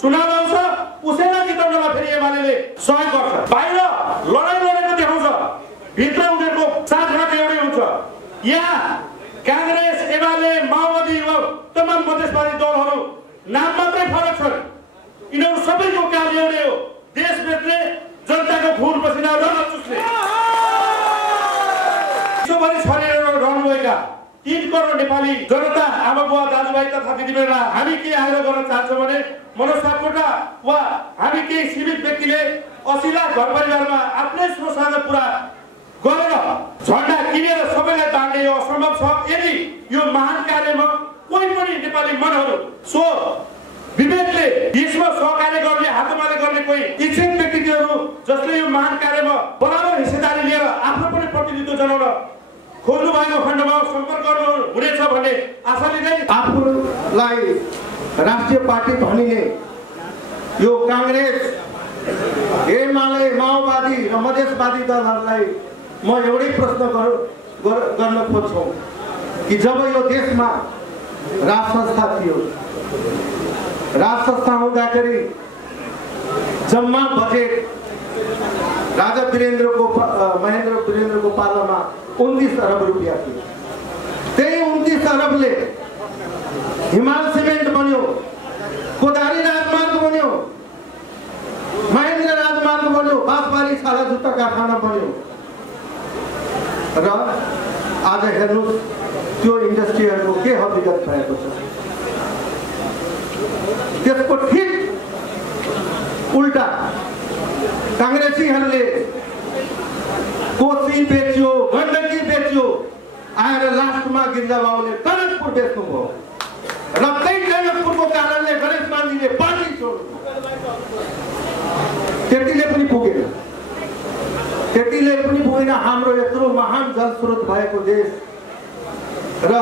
चुनाव आउँछ उसैलाई जिताउनलाई फेरि एमाले सहयोग गर्छ। बाहिर लडाई लडेको देखाउँछ, भित्र उनीहरूको साथमा एउटै हुन्छ। यहाँ कांग्रेस, एमाले, माओवादी व तमाम मधेसवादी दलहरू नाम मात्रै फरक छन्, यिनीहरू सबैको काम एउटै हो, देश बेच्ने, जनताको खुन पसिना रगत चुस्ने। विश्वभरि छरेर रहनुभएका 3 करोड नेपाली जनता, आमा बुवा, दाजुभाइ तथा दिदीबहिनी, हामी के आएर गर्न चाहन्छौँ भने मनोज सापकोटा वा हामी केही सीमित व्यक्तिले 80 लाख घर परिवारमा आफ्नै स्रोतसँग पुरा गरेर झण्डा किनेर सबैलाई बाँड्ने यो असम्भव छ। यदि यो महान कार्यमा कोही पनि नेपाली मनहरू सो विवेकले देशमा सहकार्य गर्ने, हातमाले गर्ने कोही इच्छुक व्यक्तिहरू जसले यो महान कार्यमा बराबर हिस्सेदारी लिएर आफ्नो पनि प्रतिनिधित्व जनाउन खोज्नु भएको खण्डमा सम्पर्क गर्नु हुनेछ भन्ने आशा लिँदै आफूलाई राष्ट्रिय पार्टी भनिने यो कांग्रेस, एमाले, माओवादी र मधेसवादी दलहरूलाई म एउटै प्रश्न गर्न खोज्छु कि जब यो देशमा राज संस्था थियो, राज संस्था हुँदाखेरि जम्मा बजेट राजा महेन्द्र वीरेन्द्रको पालामा 29 अरब रुपियाँ थियो। त्यही 29 अरबले हिमाल सिमेन्ट बन्यो, कोदारी राजमार्ग बन्यो, महेन्द्र राजमार्ग बन्यो, बाँसबारी छाला जुत्ता कारखाना बन्यो र आज हेर्नुहोस् त्यो इन्डस्ट्रीहरूको के हकीकत भएको छ। त्यसको ठीक उल्टा कांग्रेसीहरूले कोशी बेच्यो, गण्डकी बेच्यो, आएर लास्टमा गिरिजाबाबुले टनकपुर बेच्नुभयो र त्यही टनकपुरको कारणले गणेश मान्जीले पार्टी छोड्नु। त्यतिले पनि पुगेन हाम्रो यत्रो महान जलस्रोत भएको देश र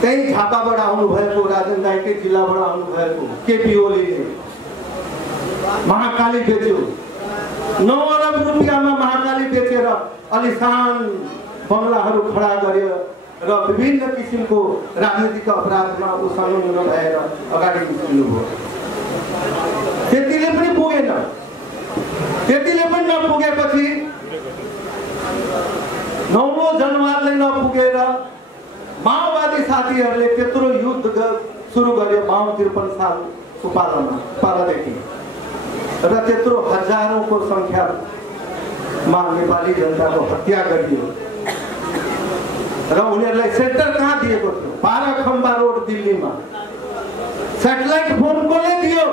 त्यही झापाबाट आउनुभएको राजन दाइकै जिल्लाबाट आउनुभएको केपी ओलीले महाकाली बेच्यो, 9 अरब रुपियाँमा महाकाली बेचेर अलिसान बंगलाहरू खडा गर्यो र विभिन्न किसिमको राजनीतिक अपराधमा संलग्न भएर अगाडि निस्किनुभयो। त्यतिले पनि पुगेन। त्यतिले पनि नपुगेपछि 9औं जनवारले नपुगेर माओवादी साथीहरूले त्यत्रो युद्ध सुरु गर्यो 52-53 सालको पालादेखि र त्यत्रो हजारौंको संख्यामा नेपाली जनताको हत्या गरियो र उनीहरूलाई सेन्टर कहाँ दिएको थियो? 12 खम्बा रोड दिल्लीमा सैटेलाइट फोन कोले दियो।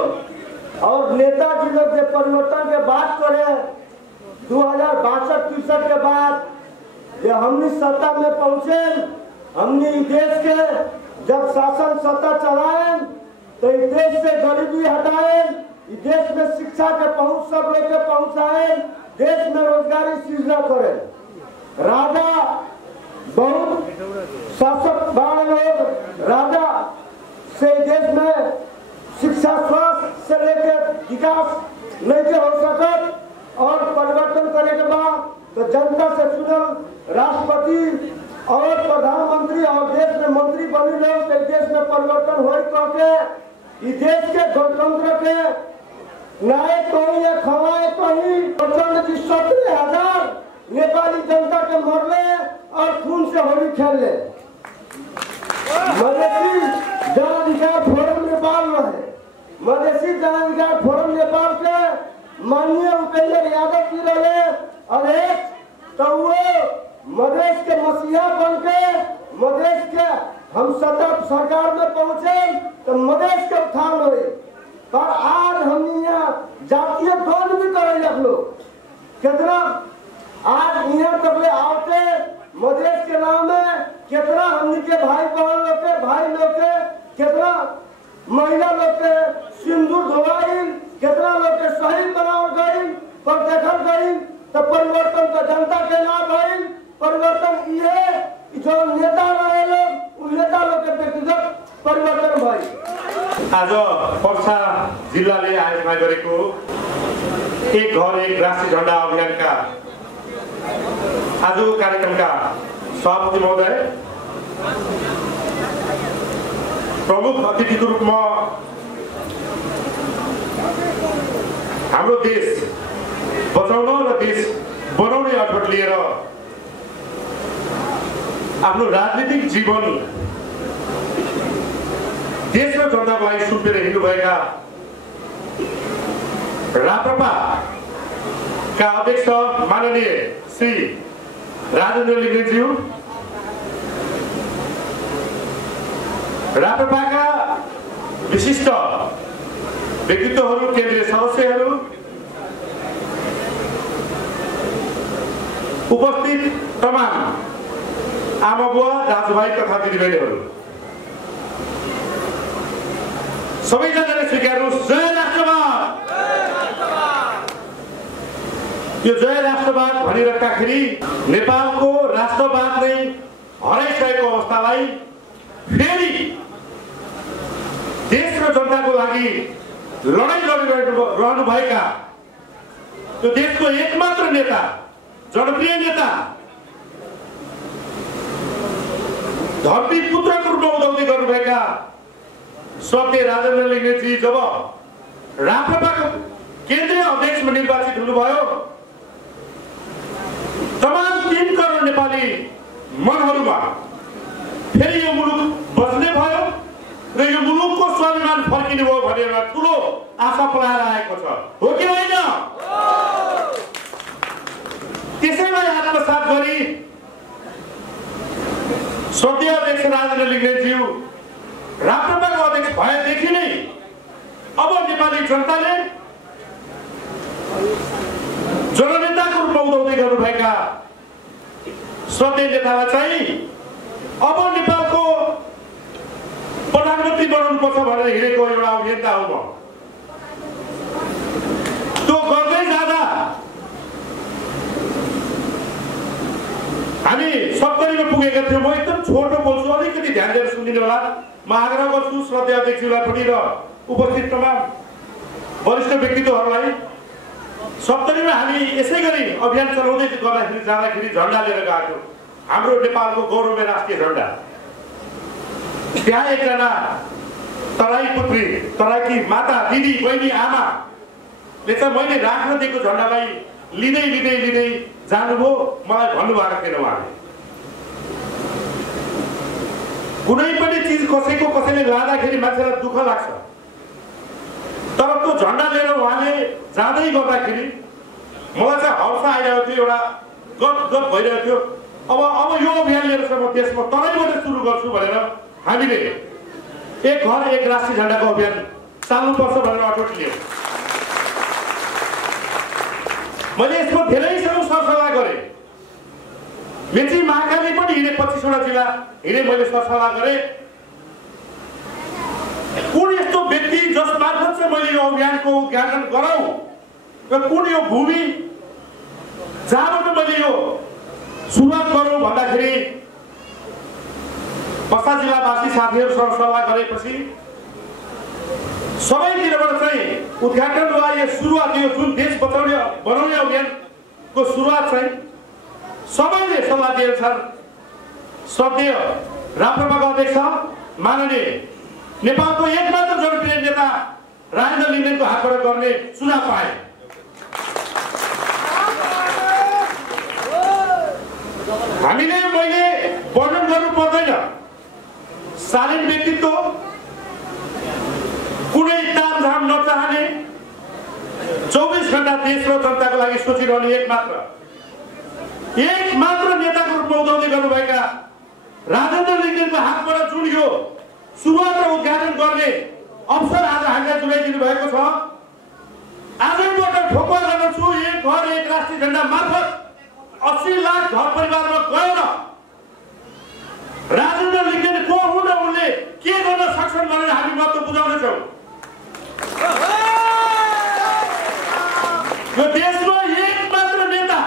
और नेताजी लोग जो परिवर्तन के बात करे 2062-63 के बाद जो हमने सत्ता में पहुंचे, हमने देश के जब शासन सत्ता चलाए तो इस देश से गरीबी हटाए, इस देश में शिक्षा के पहुंच सब लोग के पहुंचाए, देश में रोजगारी सृजना करे। राजा बहुत शासक बड़े लोग राजा से देश में शिक्षा, स्वास्थ्य से लेकर विकास नहीं हो सकत और परिवर्तन करे के बाद तो जनता से चुनल राष्ट्रपति और प्रधानमंत्री और देश में मंत्री बनी लोग तो देश में परिवर्तन हो के इस देश के गणतंत्र के नायक कहीं या खवाए कहीं प्रचंड जी 17,000 नेपाली जनता के मरले और खून से होली खेलले। मधेसी जनाधिकार फोरम नेपाल रहे, मधेसी जनाधिकार फोरम नेपाल के माननीय उपेंद्र यादव जी रहे और एक तो वो मधेश के मसीहा बन के मधेश के हम सत्ता सरकार में पहुंचे तो मधेश के उत्थान हुए। पर आज हम यहाँ जातीय द्वंद भी करे लोग कितना आज यहाँ तक ले आते मधेश के नाम में कितना हमनी के भाई बहन लोग के कितना महिला लोग के सिंदूर धोवाई, कितना लोग के शहीद बनावल गई, पर देखल गई तो परिवर्तन तो जनता के ना भाई परिवर्तन ये जो नेता रहे लोग उन नेता लोग के व्यक्तिगत परिवर्तन भाई। आज पर्सा जिल्लाले आयोजना गरेको एक घर एक राष्ट्रिय झण्डा अभियानका आज कार्यक्रमका सभापति महोदय, प्रमुख अतिथिको रूपमा हाम्रो देश बचाउन र देश बनाउने अठोट लिएर आफ्नो राजनीतिक जीवन देश र जनताको लागि सुम्पेर हिँड्नुभएका राप्रपाका अध्यक्ष माननीय श्री राजेन्द्र लिङ्गदेनज्यू, राप्रपाका विशिष्ट व्यक्तित्वहरू, केन्द्रीय सदस्यहरू, उपस्थित तमाम आमा बुवा, दाजुभाइ तथा दिदीबहिनीहरू, सबैजनाले स्वीकार्नुहोस्, जय राष्ट्रवाद। यो जय राष्ट्रवाद भनिराख्दाखेरि नेपालको राष्ट्रवाद नै हराइसकेको अवस्थालाई फेरि देश र जनताको लागि लडाईँ लडिरहनुभएका त्यो देशको एकमात्र नेता, जनप्रिय नेता, धरती पुत्रको रूपमा उदाउँदै गर्नुभएका स्वर्गीय राजेन्द्र लिङ्गदेनजी जब राप्रपाको केन्द्रीय अध्यक्षमा निर्वाचित हुनुभयो, तमाम 3 करोड नेपाली मनहरूमा फेरि यो मुलुक बस्ने भयो र यो मुलुकको स्वाभिमान फर्किने भयो भनेर ठुलो आशा पलाएर आएको छ, हो कि होइन? त्यसैलाई आत्मसात गरी स्वर्गीय अध्यक्ष राजेन्द्र लिङ्गदेनज्यू राप्रपाको अध्यक्ष भएदेखि नै अब नेपाली जनताले जननेताको रूपमा उदाउँदै गर्नुभएका श्रद्धेय नेतालाई चाहिँ अब नेपालको प्रधानमन्त्री बनाउनुपर्छ भनेर हिँडेको एउटा अभियन्ता हो म। त्यो गर्दै जाँदा हामी 70 मा पुगेका थियौँ। म एकदम छोटो बोल्छु, अलिकति ध्यान दिएर सुनिदिनु होला। म आग्रह गर्छु श्रद्धेय अध्यक्षलाई पनि र उपस्थित तमाम वरिष्ठ व्यक्तित्वहरूलाई, 70 मा हामी यसै गरी अभियान चलाउँदै गर्दाखेरि जाँदाखेरि झन्डा लिएर गएको, हाम्रो नेपालको गौरवमय राष्ट्रिय झन्डा। त्यहाँ एकजना तराई पुत्री, तराईकी माता, दिदी, बहिनी, आमाले चाहिँ मैले राख्न दिएको झन्डालाई लिँदै लिँदै लिँदै जानुभयो। मलाई भन्नुभएको थिएन उहाँले, कुनै पनि चिज कसैले लाँदाखेरि मान्छेलाई दुःख लाग्छ, तर त्यो झन्डा लिएर उहाँले जाँदै गर्दाखेरि मलाई चाहिँ हर्ष आइरहेको थियो, एउटा गफ भइरहेको थियो। अब यो अभियान लिएर चाहिँ म देशमा तराईबाट सुरु गर्छु भनेर हामीले एक घर एक राष्ट्रिय झन्डाको अभियान चाल्नुपर्छ भनेर अठोट लियौँ। मैले यसको धेरैसँग सरसल्लाह गरेँ। मेची महाकाली पनि हिँडे, 25वटा जिल्ला हिँडे, मैले सरसल्लाह गरेँ। कुन यस्तो व्यक्ति जस मार्फत चाहिँ मैले यो अभियानको उद्घाटन गराउँ र कुन यो भूमि जहाँबाट मैले यो सुरुवात गरौँ भन्दाखेरि बस्ता जिल्लावासी साथीहरूसँग सल्लाह गरेपछि सबैतिरबाट चाहिँ उद्घाटन वा यो सुरुवात, यो जुन देश बनाउने अभियानको सुरुवात चाहिँ सबैले सल्लाह दिएछन्। श्रद्धेय राप्रपाका अध्यक्ष माननीय नेपालको एकमात्र जनप्रिय नेता राजेन्द्र लिङ्गदेनको हातबाट गर्ने सुझाव पाए। हामीले मैले वर्णन गर्नु पर्दैन, शालीन व्यक्तित्व, कुनै तामझाम नचाहने, 24 घण्टा देश र जनताको लागि सोचिरहने एकमात्र नेताको रूपमा उदाउँदै गर्नुभएका राजेन्द्र लिङ्गदेनको हातबाट जुन यो सुरुवात र उद्घाटन गर्ने अवसर आज हामीलाई जुटाइदिनु भएको छ, आजैबाट ठोक्वा गर्दछु, एक घर एक राष्ट्रिय झन्डा मार्फत 80 लाख घर परिवारमा गएर राजेन्द्र लिङ्गदेन को हुन्, उनले के गर्न सक्छन् भनेर हामी महत्त्व बुझाउनेछौँ। यो देशमा एकमात्र नेता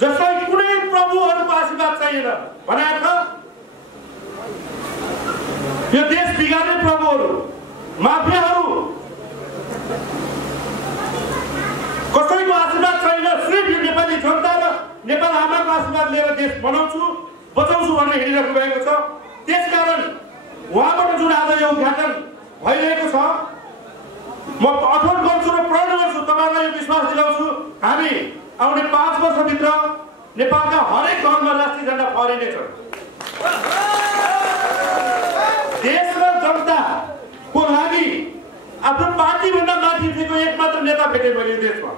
जसलाई कुनै प्रभुहरूको आशीर्वाद चाहिएन भनेको छ। यो देश बिगार्ने प्रभुहरू, माफियाहरू, कसैको आशीर्वाद छैन। सिर्फ यो नेपाली जनता र नेपाल आमाको आशीर्वाद लिएर देश बनाउँछु, बचाउँछु भनेर हिँडिराख्नु भएको छ। त्यसकारण उहाँबाट जुन आज यो उद्घाटन भइरहेको छ, म अठोट गर्छु र प्रण गर्छु विश्वास दिलाउँछु हामी आउने 5 वर्षभित्र नेपालका हरेक घरमा राष्ट्रिय झण्डा फहरिनेछ। देश र जनताको लागि आफ्नो पार्टीभन्दा माथि उठेको एकमात्र नेता भेटे मैले देशमा।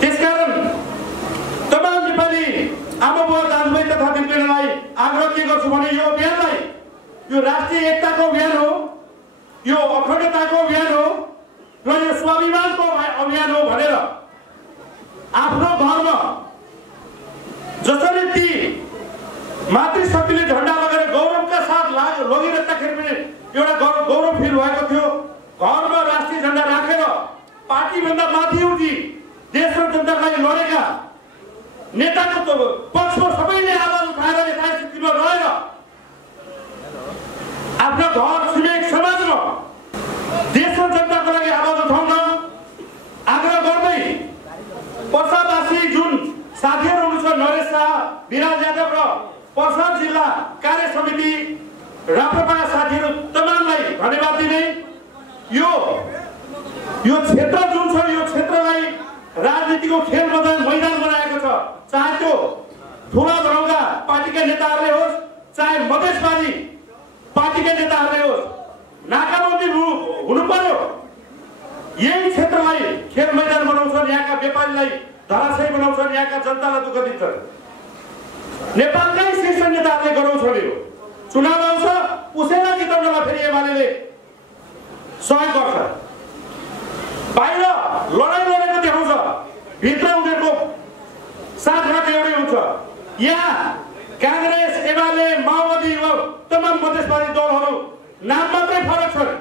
त्यसकारण तमाम नेपाली आमा बुवा दाजुभाइ तथा दिदीबहिनीलाई आग्रह के गर्छु भने यो अभियानलाई यो राष्ट्रिय एकताको अभियान हो, यो अखण्डताको अभियान हो र यो स्वाभिमानको अभियान हो भनेर आफ्नो घरमा जसरी ती मातृशक्तिले झण्डा लगेर गौरवका साथ लगिरहँदाखेरि पनि एउटा गौरव फिल भएको थियो। घरमा राष्ट्रिय झण्डा राखेर पार्टीभन्दा माथि उठी देश र जनतालाई लडेका नेताको पक्षमा सबैले आवाज उठाएर यथास्थितिमा रहेर आफ्नो घर छिमेक समाजमा देश र जनताको लागि आवाज उठाउन आग्रह गर्दै पर्सावासी जुन साथीहरू हुनुहुन्छ नरेश शाह, विराज यादव र पर्सा जिल्ला कार्य समिति राप्रपा साथीहरू तमामलाई धन्यवाद दिँदै यो क्षेत्र जुन छ यो क्षेत्रलाई राजनीतिको खेल मैदान बनाएको छ। चाहे त्यो ठुला बडाउँदा पार्टीका नेताहरूले होस् चाहे मधेसवादी पार्टीका नेताहरूले होस् नाकाबन्दी हुनु पर्यो। यही क्षेत्रलाई खेल मैदान बनाउँछन्, यहाँका व्यापारीलाई धराशयी बनाउँछन्, यहाँका जनतालाई दुःख दिन्छन्। नेपालकै शीर्ष नेताहरूले गराउँछन्। यो चुनाव आउँछ उसैलाई जिताउनलाई फेरि एमाले सहयोग गर्छ। बाहिर लडाइँ लडेको देखाउँछ, भित्र उनीहरूको साथमा एउटै हुन्छ। यहाँ कांग्रेस, एमाले, माओवादी व तमाम मधेसवादी दलहरू नाम मात्रै फरक छन्,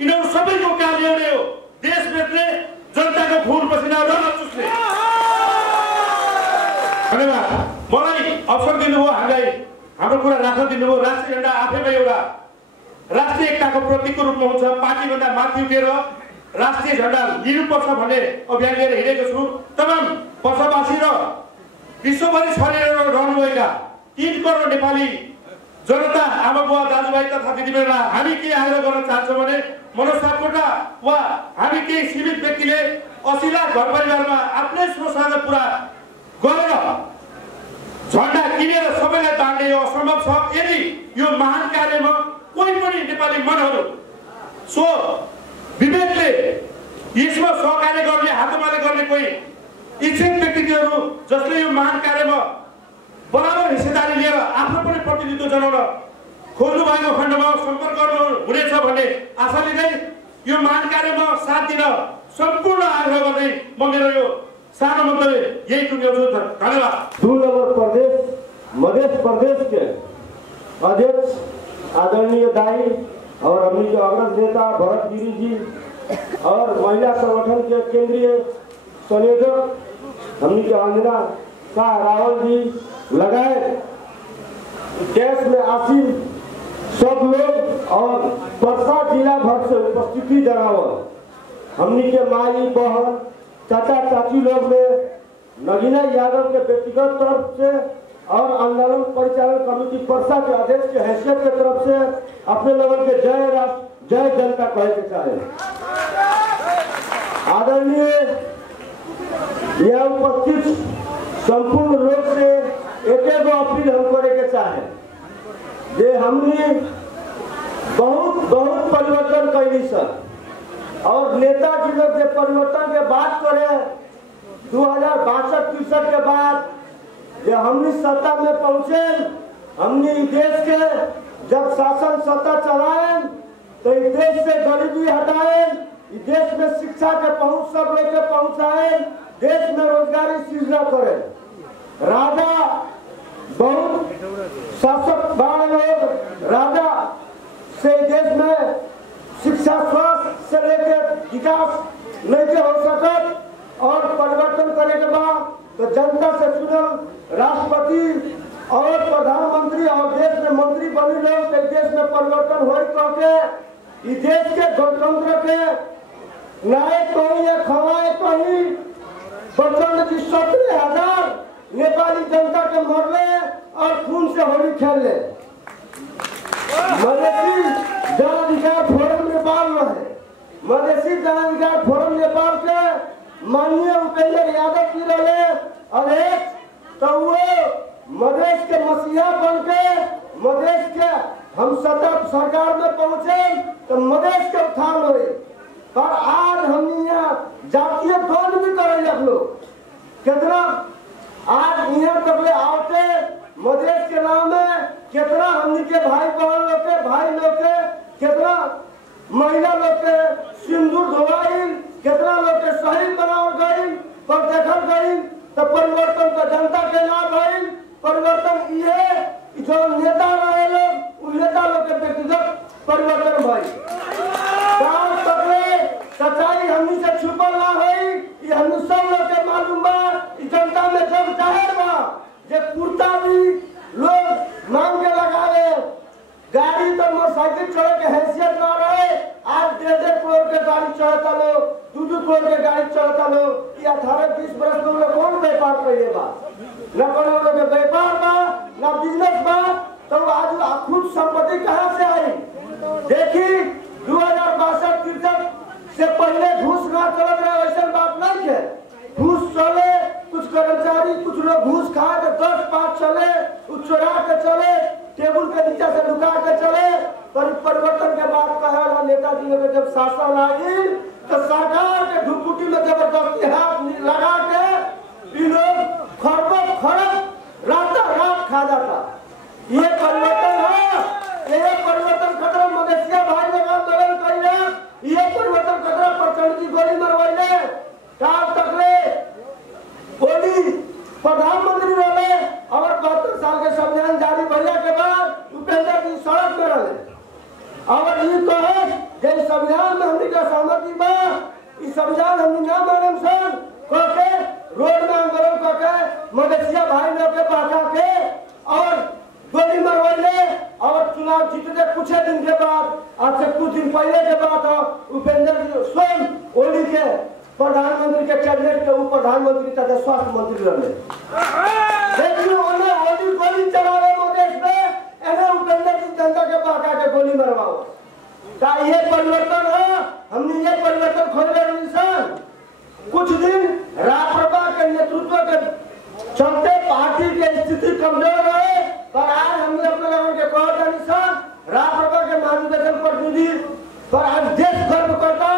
यिनीहरू सबैको काम एउटै हो, देश बेच्ने, जनताको खुन पसिना रगत चुस्ने। धन्यवाद। मलाई अवसर दिनुभयो, हामीलाई हाम्रो कुरा राख्न दिनुभयो। राष्ट्रिय झण्डा आफैमा एउटा राष्ट्रिय एकताको प्रतीकको रूपमा हुन्छ। पार्टीभन्दा माथि उठेर राष्ट्रिय झण्डा लिनुपर्छ भन्ने अभियान लिएर हिँडेको छु। तमाम पर्सावासी र विश्वभरि छरेर रहनुभएका 3 करोड नेपाली जनता आमा बुवा दाजुभाइ तथा दिदीबहिनीलाई हामी के आग्रह गर्न चाहन्छौँ भने मनोज सापकोटा वा हामी केही सीमित व्यक्तिले 80 लाख घर परिवारमा आफ्नै स्रोतसँग पुरा गरेर झण्डा किनेर सबैलाई बाँड्ने यो असम्भव छ। यदि यो महान कार्यमा कोही पनि नेपाली मनहरू सो विवेकले यसमा सहकार्य गर्ने, हातमाले गर्ने कोही इच्छुक व्यक्तिहरू जसले यो महान कार्यमा बराबर हिस्सेदारी लिएर आफ्नो पनि प्रतिनिधित्व जनाउन खोज्नु भएको खण्डमा सम्पर्क गर्नु हुनेछ भन्ने आशा लिँदै यो महान कार्यमा साथ दिन सम्पूर्ण आग्रह गर्दै म मेरो यो सानो मन्तव्य यही टुङ्ग्याउँछु। धन्यवाद। 2 नंबर प्रदेश मध्य प्रदेश के अध्यक्ष आदरणीय दाई और हमने के अग्रज नेता भरत गिरी जी और महिला संगठन के केंद्रीय संयोजक हमने के अंजना शाह रावल जी लगाए देश में आसीन सब लोग और पर्सा जिला भर से उपस्थिति जनावर हमने के माई बहन चाचा चाची लोग में नगीना यादव के व्यक्तिगत तरफ से और आंदोलन परिचालन कमेटी पर्सा के अध्यक्ष के हैसियत के तरफ से अपने लोगों के जय राष्ट्र जय जनता कहे के चाहे। आदरणीय यह उपस्थित संपूर्ण लोग से एक अपील हम करे के चाहे जे हमने बहुत परिवर्तन कैली सर और नेताजी लोग जो परिवर्तन के बात करे 2062-63 के बाद जब हमने सत्ता में पहुंचे, हमने देश के जब शासन सत्ता चलाए तो इस देश से गरीबी हटाए, इस देश में शिक्षा के पहुंच सब लोग के पहुंचाए, देश में रोजगारी सृजना करे। राजा बहुत शासक बाण लोग राजा से देश में शिक्षा स्वास्थ्य से लेकर विकास नहीं हो सकत और परिवर्तन करे के बाद तो जनता से चुनल राष्ट्रपति और प्रधानमंत्री और देश में मंत्री बनी लोग तो देश में परिवर्तन हो के इस देश के गणतंत्र के नए कहीं या खवाए कहीं बचन की 17,000 नेपाली जनता के मरले और खून से होली खेल ले। मधेसी जन अधिकार फोरम नेपाल में है। मधेसी जनाधिकार फोरम नेपाल के माननीय उपेंद्र यादव जी रहे और एक तो वो मधेश के मसीहा बन के मधेश के हम सत्ता सरकार में पहुंचे तो मधेश के उत्थान हुए। पर आज हम यहाँ जातीय द्वंद भी करे आप लोग कितना आज यहाँ तक आते मधेश के नाम में कितना हमनी के भाई बहन लोग के भाई लोग के कितना महिला लोग के सिंदूर धोवाई कितना लोग के शहीद बनावल गई पर देखल गई तो परिवर्तन तो जनता के ना भइल। परिवर्तन ये जो नेता रहे लोग उन नेता लोग के व्यक्तिगत परिवर्तन भइल। गांव तक सच्चाई हमनी से छुपल ना हुई ये हम सब लोग के मालूम बा। जनता में जब जाहिर बा जे कुर्ता भी लोग मांग के लगावे गाड़ी तो मोटरसाइकिल चढ़े के हैसियत ना रहे आज 1.5 करोड़ के गाड़ी चढ़ता लो 2-2 करोड़ के गाड़ी चढ़ता लो ये 18-20 बरस में लोग कौन व्यापार कइले बा न कोनो लोग के व्यापार बा न बिजनेस बा तो आज खुद संपत्ति कहां से आई। देखी 2062-63 से पहले घूस ना चलत रहे ऐसा बात नहीं है। घूस चले कुछ कर्मचारी कुछ लोग घूस खा के 10-5 चले चोरा के चले टेबुल के नीचे से लुका के चले। पर परिवर्तन के बाद कहा नेताजी ने जब शासन आई तो सरकार के ढुकुटी में जबरदस्ती हाथ लगा के लोग खरबों खरब रात खा जाता। ये परिवर्तन है ये परिवर्तन खतरा मधेसिया भाई ने आंदोलन करिए ये परिवर्तन खतरा प्रचंड की गोली मरवाइले काल तकले गोली प्रधानमंत्री रहे और 72 साल के संविधान जारी भैया के बाद उपेंद्र जी सड़क में रहे और ये कहे जे संविधान में हमनी का सहमति बा इस संविधान हमनी ना माने सन के रोड में आंदोलन करके मधेसिया भाई लोग के बाका के और गोली मरवाइले और चुनाव जीतने कुछ दिन के बाद आज से कुछ दिन पहले के बाद उपेंद्र जी स्वयं ओली के प्रधानमंत्री के कैबिनेट के ऊपर प्रधानमंत्री तथा स्वास्थ्य मंत्री रहे। देखिए उन्हें ओली गोली चलावे मधेश में एने उपेंद्र जी जनता के बाका के गोली मरवाओ का ये परिवर्तन है। हमने ये परिवर्तन खोजे इंसान कुछ दिन राप्रपा के नेतृत्व के चलते पार्टी की स्थिति कमजोर रहे पर आज हमने अपने लोगों के कहा निशान राप्रपा के मार्गदर्शन प्रतिनिधि पर आज देश गर्व करता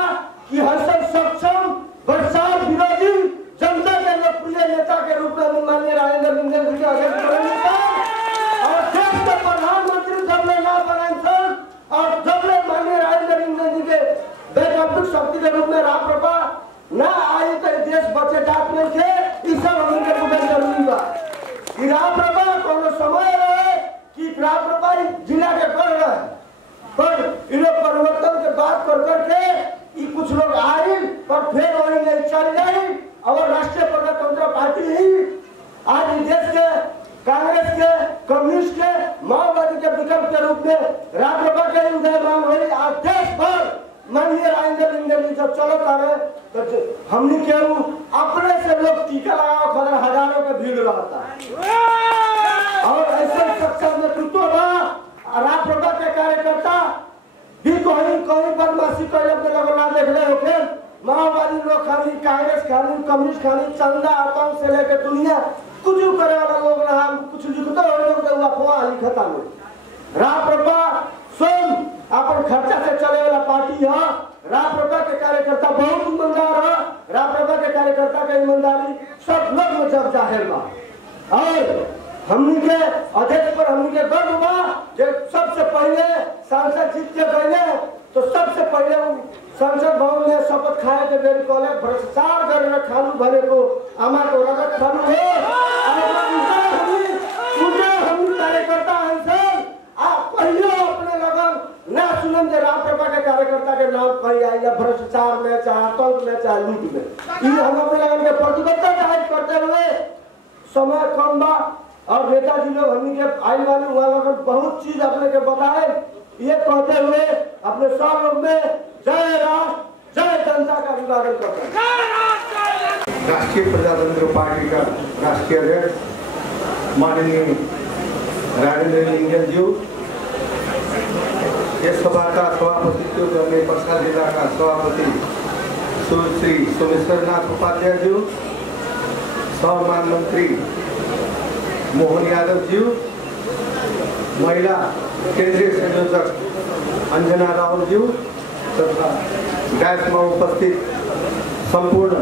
कि हसन सक्षम बरसात विरोधी जनता के लोकप्रिय नेता के रूप में माननीय राजेंद्र इंजन जी और देश के प्रधानमंत्री जबले ना बने और जबले माननीय राजेंद्र इंजन जी के वैकल्पिक शक्ति के रूप में राप्रपा ना आए तो देश बचे जात में थे इस सब हम के रूप में जरूरी बा। राप्रपा कोनो समय रहे कि राप्रपा जिला के कर रहे पर इन परिवर्तन के बात कर करके कुछ लोग आए पर फिर वही नहीं चल जाए और राष्ट्रीय प्रजातंत्र पार्टी ही आज देश के कांग्रेस के कम्युनिस्ट के माओवादी के विकल्प के रूप में राप्रपा के उदयमान हुई। आज देश भर माननीय राजेंद्र इंजन जी जब चलत आ रहे तो हमने के अपने से लोग टीका लगाओ खबर हजारों के भीड़ रहता और ऐसे सक्षम नेतृत्व राप्रपा के कार्यकर्ता भी कहीं बदमाशी कर अपने लोग ना देख रहे होके माओवादी लोग खाली कांग्रेस खाली कम्युनिस्ट खाली चंदा आतंक से लेकर दुनिया कुछ करे वाला लोग ना कुछ लिखते हो लोग तो अफवाह लिखता लोग। राप्रपा स्वयं अपन खर्चा से चले वाला पार्टी है। राप्रपा के कार्यकर्ता बहुत ईमानदार है। राप्रपा के कार्यकर्ता का ईमानदारी सब लोग में जब जाहिर बा और हमनी के अध्यक्ष पर हमनी के गर्व बा जे सबसे पहले सांसद जीत के गए तो सबसे पहले संसद भवन में शपथ खाए के बेर कहले भ्रष्टाचार करे खानू भले को आमा को रगत खानू है हम कार्यकर्ता हैं आप पहले अपने लगन ना सुनम जे राप्रपा के कार्यकर्ता के नाम कही आई या भ्रष्टाचार में चाहे आतंक में चाहे लूट में ये हम अपने लगन के प्रतिबद्धता जाहिर करते हुए समय कम बा और नेताजी लोग हमनी के आने वाले वहाँ लगन बहुत चीज अपने के बताए ये कहते हुए अपने सब लोग में जय राष्ट्र जय जनता का अभिवादन करते हैं। राष्ट्रीय प्रजातंत्र पार्टी का राष्ट्रीय अध्यक्ष माननीय राजेंद्र इंजन जी, इस सभा का सभापतित्व नेतृत्व गर्ने पर्सा जिल्लाका सभापति श्री सोमेश्वरनाथ उपाध्यायज्यू, सहमहामन्त्री मोहन यादवज्यू, महिला केन्द्रीय संयोजक अंजना रावलज्यू तथा डायसमा उपस्थित सम्पूर्ण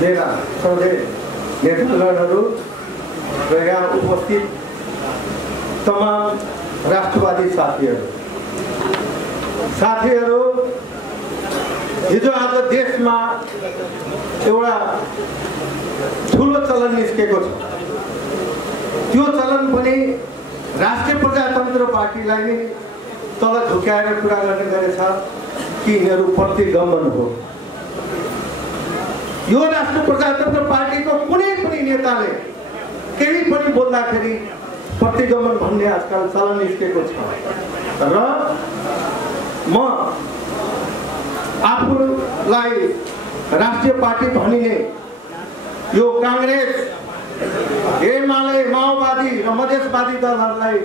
मेरा सधैँ नेतृत्वहरू र यहाँ उपस्थित तमाम राष्ट्रवादी साथीहरू, हिजो आज देशमा एउटा ठुलो चलन निस्केको छ। त्यो चलन पनि राष्ट्रिय प्रजातन्त्र पार्टीलाई नै तल झुक्याएर कुरा गर्ने गरेछ कि यिनीहरू प्रतिगमन हो। यो राष्ट्रिय प्रजातन्त्र पार्टीको कुनै पनि नेताले केही पनि बोल्दाखेरि प्रतिगमन भन्ने आजकल चलन निस्केको छ र म आफूलाई राष्ट्रिय पार्टी भनिने यो कांग्रेस, एमाले, माओवादी र मधेसवादी दलहरूलाई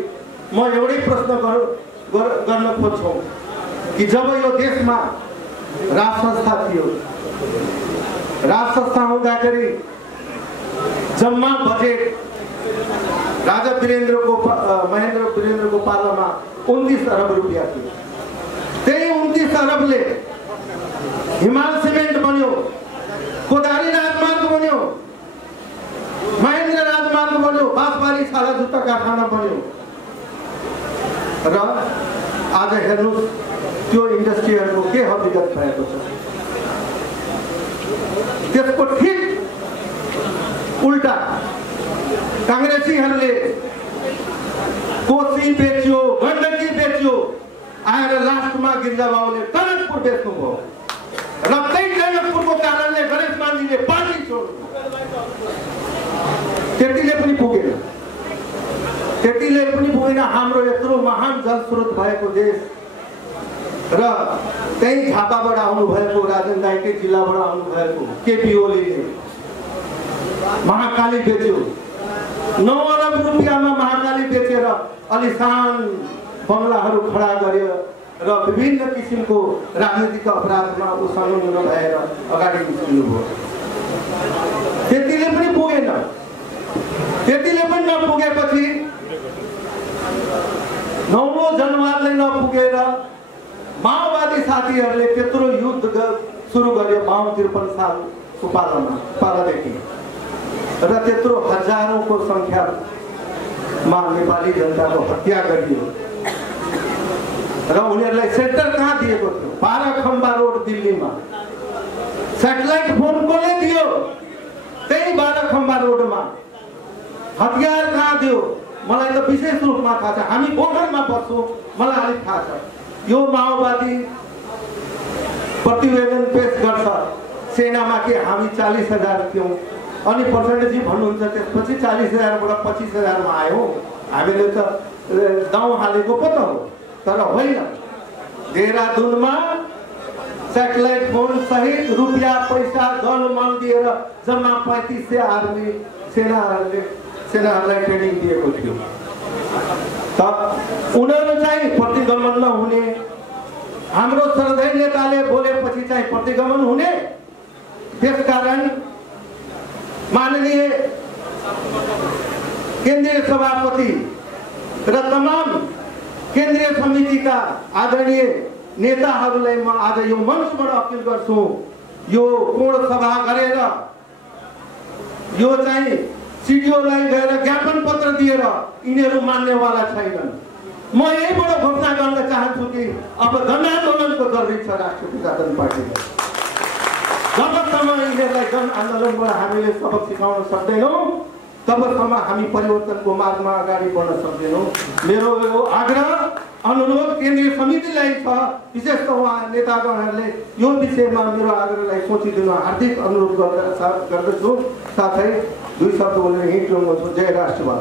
म एउटै प्रश्न गर्न खोज्छु कि जब यो देशमा राज संस्था थियो, राज संस्था हुँदाखेरि जम्मा बजेट राजा महेन्द्र वीरेन्द्रको पालामा 29 अरब रुपियाँ थियो। त्यही 29 अरबले हिमाल सिमेन्ट बन्यो, कोदारी राजमार्ग बन्यो, महेन्द्र राजमार्ग बन्यो, बाँसबारी छाला जुत्ता कारखाना बन्यो र आज हेर्नुहोस् त्यो इन्डस्ट्रीहरूको के हकीकत भएको छ। त्यसको ठीक उल्टा कांग्रेसीहरूले कोशी बेच्यो, गण्डकी बेच्यो, आएर लास्टमा गिरिजाबाबुले टनकपुर बेच्नुभयो र त्यही टनकपुरको कारणले गणेश मान्जीले पार्टी छोड्नु। त्यतिले पनि पुगेन। हाम्रो यत्रो महान जलस्रोत भएको देश र त्यही झापाबाट आउनुभएको राजन दाइकै जिल्लाबाट आउनुभएको केपी ओलीले महाकाली बेच्यो। 9 अरब रुपियाँमा महाकाली बेचेर अलिसान बंगलाहरू खडा गर्यो र विभिन्न किसिमको राजनीतिक अपराधमा संलग्न भएर अगाडि निस्किनुभयो। त्यतिले पनि पुगेन। त्यतिले पनि नपुगेपछि 9औं जनवारले नपुगेर माओवादी साथीहरूले त्यत्रो युद्ध सुरु गर्यो 52-53 सालको पालादेखि र त्यत्रो हजारौंको संख्यामा नेपाली जनताको हत्या गरियो र उनीहरूलाई सेन्टर कहाँ दिएको थियो? 12 खम्बा रोड दिल्लीमा। सैटेलाइट फोन कसले दियो? त्यही 12 खम्बा रोडमा। हतियार कहाँ दियो? मलाई त विशेष रूपमा थाहा छ। हामी बोर्डरमा बस्छौँ, मलाई अलिक थाहा छ। यो माओवादी प्रतिवेदन पेश गर्छ सेनामा कि हामी 40,000 थियौँ अनि पर्सेन्टेजी भन्नुहुन्छ त्यसपछि 40,000बाट 25,000मा आयो। हामीले त दाउँ हालेको पो त हो। तर होइन, देहरादूनमा सैटेलाइट फोन सहित रुपियाँ पैसा दलमल दिएर जम्मा 3500 आर्मी सेनाहरूलाई ट्रेनिङ दिएको थियो। त उनीहरू चाहिँ प्रतिगमन नहुने, हाम्रो श्रद्धेय नेताले बोलेपछि चाहिँ प्रतिगमन हुने। त्यसकारण माननीय केन्द्रीय सभापति र तमाम केन्द्रीय समितिका आदरणीय नेताहरूलाई म आज यो मञ्चबाट अपिल गर्छु, यो पूर्ण सभा गरेर यो चाहिँ सिडिओलाई गएर ज्ञापन पत्र दिएर यिनीहरू मान्नेवाला छैनन्। म यहीबाट घोषणा गर्न चाहन्छु कि अब जनआन्दोलनको जरुरी छ राष्ट्रिय प्रजातन्त्र पार्टीले। जबसम्म यिनीहरूलाई जन आन्दोलनबाट हामीले सबक सिकाउन सक्दैनौँ तबसम्म हामी परिवर्तनको मार्गमा अगाडि बढ्न सक्दैनौँ। मेरो यो आग्रह अनुरोध केन्द्रीय समितिलाई छ, विशेष त उहाँ नेतागणहरूले यो विषयमा मेरो आग्रहलाई सोचिदिन हार्दिक अनुरोध गर्दछु। साथै 2 शब्द बोलेर हिँड्छु। जय राष्ट्रवाद।